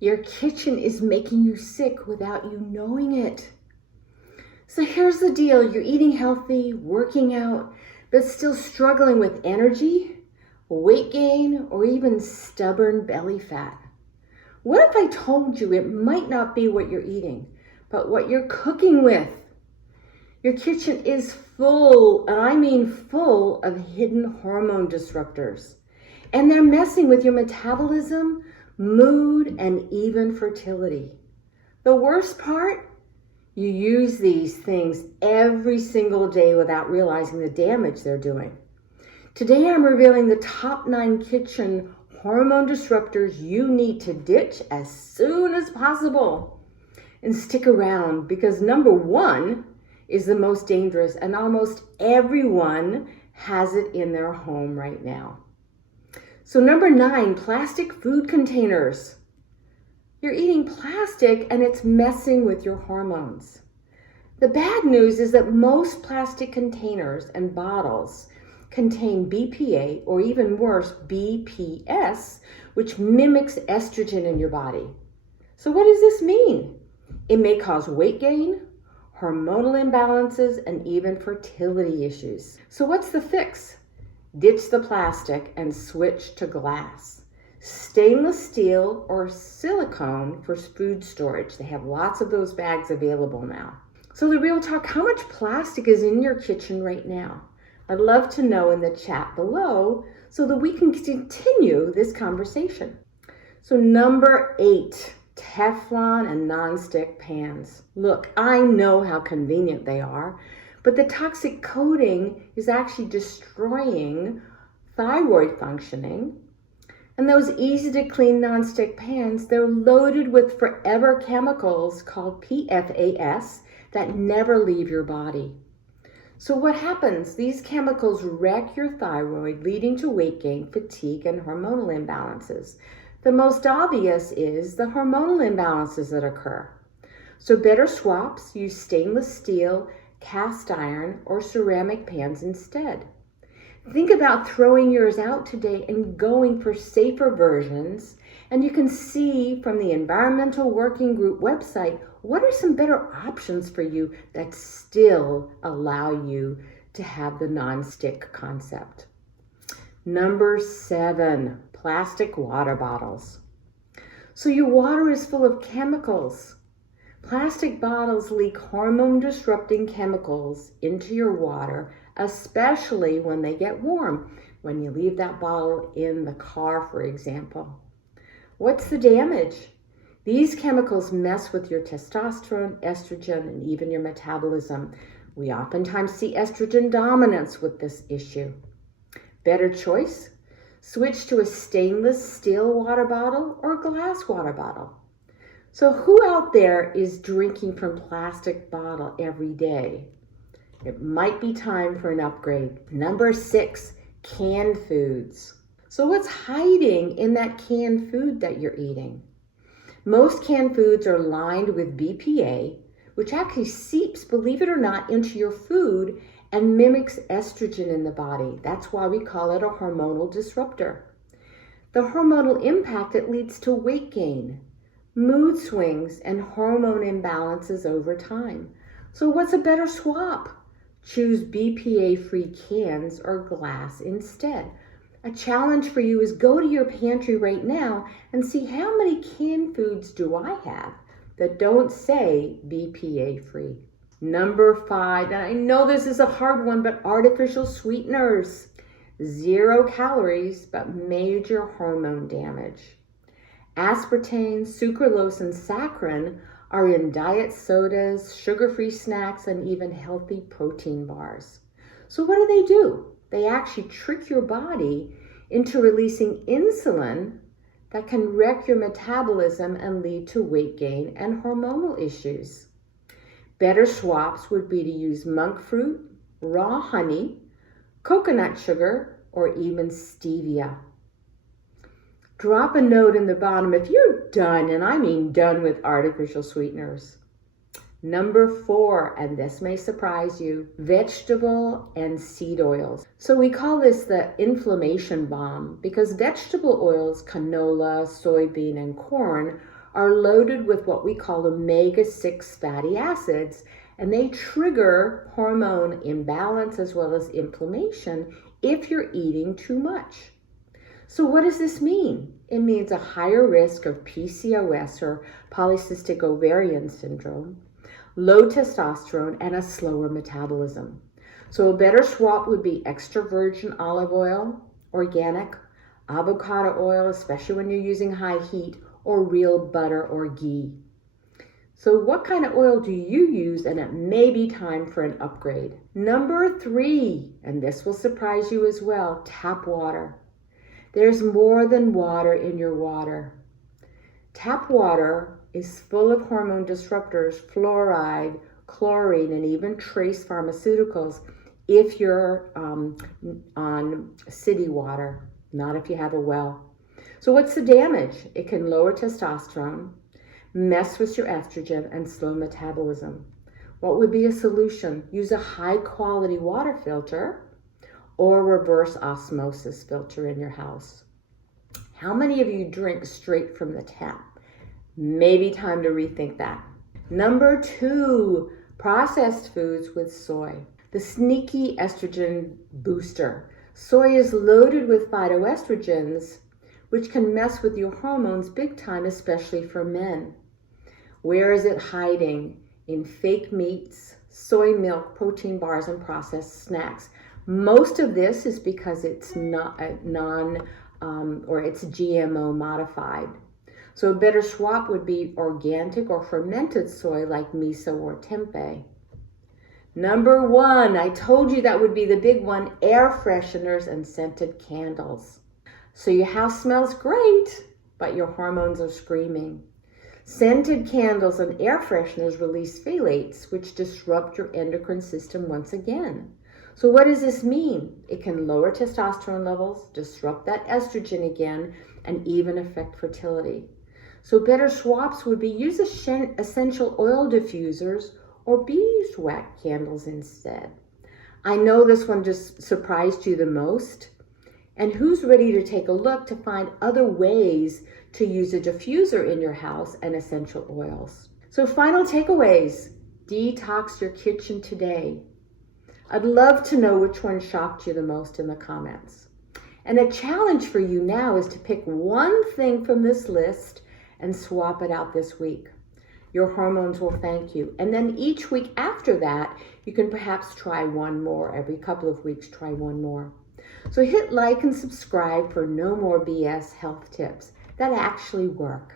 Your kitchen is making you sick without you knowing it. So here's the deal. You're eating healthy, working out, but still struggling with energy, weight gain, or even stubborn belly fat. What if I told you it might not be what you're eating, but what you're cooking with? Your kitchen is full, and I mean full, of hidden hormone disruptors. And they're messing with your metabolism, mood, and even fertility. The worst part? You use these things every single day without realizing the damage they're doing. Today I'm revealing the top 9 kitchen hormone disruptors you need to ditch as soon as possible. And stick around because number 1 is the most dangerous, and almost everyone has it in their home right now. So number 9, plastic food containers. You're eating plastic and it's messing with your hormones. The bad news is that most plastic containers and bottles contain BPA, or even worse, BPS, which mimics estrogen in your body. So what does this mean? It may cause weight gain, hormonal imbalances, and even fertility issues. So what's the fix? Ditch the plastic and switch to glass. Stainless steel or silicone for food storage. They have lots of those bags available now. So the real talk, how much plastic is in your kitchen right now? I'd love to know in the chat below so that we can continue this conversation. So number 8, Teflon and nonstick pans. Look, I know how convenient they are, but the toxic coating is actually destroying thyroid functioning. And those easy to clean nonstick pans, they're loaded with forever chemicals called PFAS that never leave your body. So what happens? These chemicals wreck your thyroid, leading to weight gain, fatigue, and hormonal imbalances. The most obvious is the hormonal imbalances that occur. So better swaps, use stainless steel, cast iron, or ceramic pans instead. Think about throwing yours out today and going for safer versions. And you can see from the Environmental Working Group website, what are some better options for you that still allow you to have the non-stick concept. Number 7, plastic water bottles. So your water is full of chemicals. Plastic bottles leak hormone-disrupting chemicals into your water, especially when they get warm, when you leave that bottle in the car, for example. What's the damage? These chemicals mess with your testosterone, estrogen, and even your metabolism. We oftentimes see estrogen dominance with this issue. Better choice? Switch to a stainless steel water bottle or glass water bottle. So who out there is drinking from plastic bottle every day? It might be time for an upgrade. Number 6, canned foods. So what's hiding in that canned food that you're eating? Most canned foods are lined with BPA, which actually seeps, believe it or not, into your food and mimics estrogen in the body. That's why we call it a hormonal disruptor. The hormonal impact, it leads to weight gain, mood swings, and hormone imbalances over time. So what's a better swap? Choose BPA-free cans or glass instead. A challenge for you is go to your pantry right now and see how many canned foods do I have that don't say BPA-free. Number 5, and I know this is a hard one, but artificial sweeteners. 0 calories, but major hormone damage. Aspartame, sucralose, and saccharin are in diet sodas, sugar-free snacks, and even healthy protein bars. So what do? They actually trick your body into releasing insulin that can wreck your metabolism and lead to weight gain and hormonal issues. Better swaps would be to use monk fruit, raw honey, coconut sugar, or even stevia. Drop a note in the bottom if you're done, and I mean done with artificial sweeteners. Number 4, and this may surprise you, vegetable and seed oils. So we call this the inflammation bomb because vegetable oils, canola, soybean, and corn, are loaded with what we call omega-6 fatty acids, and they trigger hormone imbalance as well as inflammation if you're eating too much. So what does this mean? It means a higher risk of PCOS or polycystic ovarian syndrome, low testosterone, and a slower metabolism. So a better swap would be extra virgin olive oil, organic, avocado oil, especially when you're using high heat, or real butter or ghee. So what kind of oil do you use? And it may be time for an upgrade. Number 3, and this will surprise you as well, tap water. There's more than water in your water. Tap water is full of hormone disruptors, fluoride, chlorine, and even trace pharmaceuticals if you're on city water, not if you have a well. So what's the damage? It can lower testosterone, mess with your estrogen, and slow metabolism. What would be a solution? Use a high quality water filter or reverse osmosis filter in your house. How many of you drink straight from the tap? Maybe time to rethink that. Number 2, processed foods with soy. The sneaky estrogen booster. Soy is loaded with phytoestrogens, which can mess with your hormones big time, especially for men. Where is it hiding? In fake meats, soy milk, protein bars, and processed snacks. Most of this is because it's not or it's GMO modified. So a better swap would be organic or fermented soy like miso or tempeh. Number 1, I told you that would be the big one, air fresheners and scented candles. So your house smells great, but your hormones are screaming. Scented candles and air fresheners release phthalates, which disrupt your endocrine system once again. So what does this mean? It can lower testosterone levels, disrupt that estrogen again, and even affect fertility. So better swaps would be use essential oil diffusers or beeswax candles instead. I know this one just surprised you the most. And who's ready to take a look to find other ways to use a diffuser in your house and essential oils? So final takeaways, detox your kitchen today. I'd love to know which one shocked you the most in the comments. And a challenge for you now is to pick one thing from this list and swap it out this week. Your hormones will thank you. And then each week after that, you can perhaps try one more. Every couple of weeks, try one more. So hit like and subscribe for no more BS health tips that actually work.